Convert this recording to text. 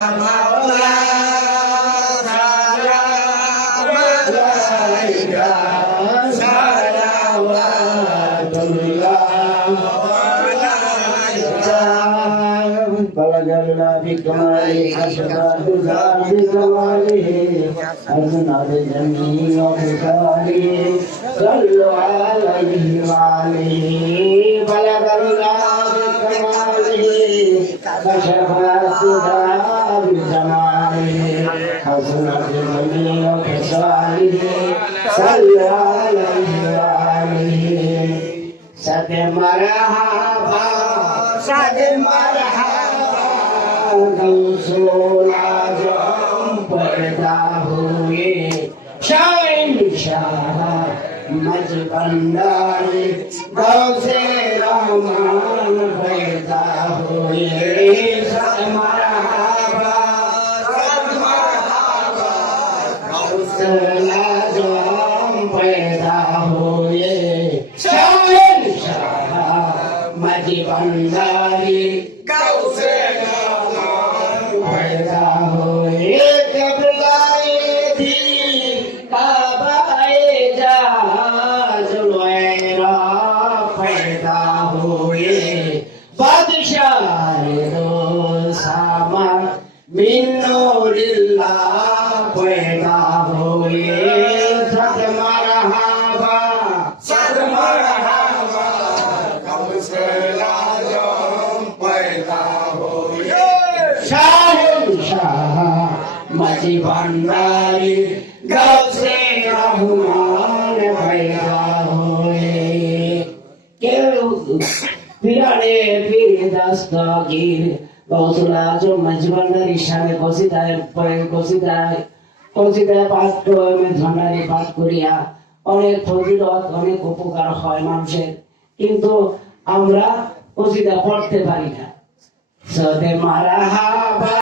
মাওলা সালাম আলাইকা সালাওয়াতুল্লাহ আলাইকা বলগল্লা বিকমালি আসবাদু জামি জামালিহি আরনা বিজামি ওয়াফালি সাল্লু আলাইহি ওয়া আলিহি বলগল্লা বিকমালিহি كشفاء بجماله حسنت جميع خصاله صلى عليه وآله سد مرحبا سد مرحبا غوث आजम पैदा हुए शहंशाह मजबंदारी गौसे रहमान पैदा हुए सद मरहबा गौसे आजम पैदा हुए शहंशाह मजबंदारी गौसे रहमान पैदा हुए जब लाए थी काबाए जहाज लोएरा पैदा हुए बादशाह दो सामा मिन नूरिल्लाह पैदा हुए सद मरहबा गौसे आजम पैदा हुए शहंशाह मजबंदारी गौसे रहमान पैदा हुए केवल पिराने पीर दस्तगीर गौसुल आजम मजबंदारी शाने কসিদায় পাঠ में ধন্যারি পাঠ করিয়া অনেক ফজিলত অনেক উপকার হয় মানুষের, কিন্তু আমরা কসিদা পড়তে পারি না। সদে মারহাবা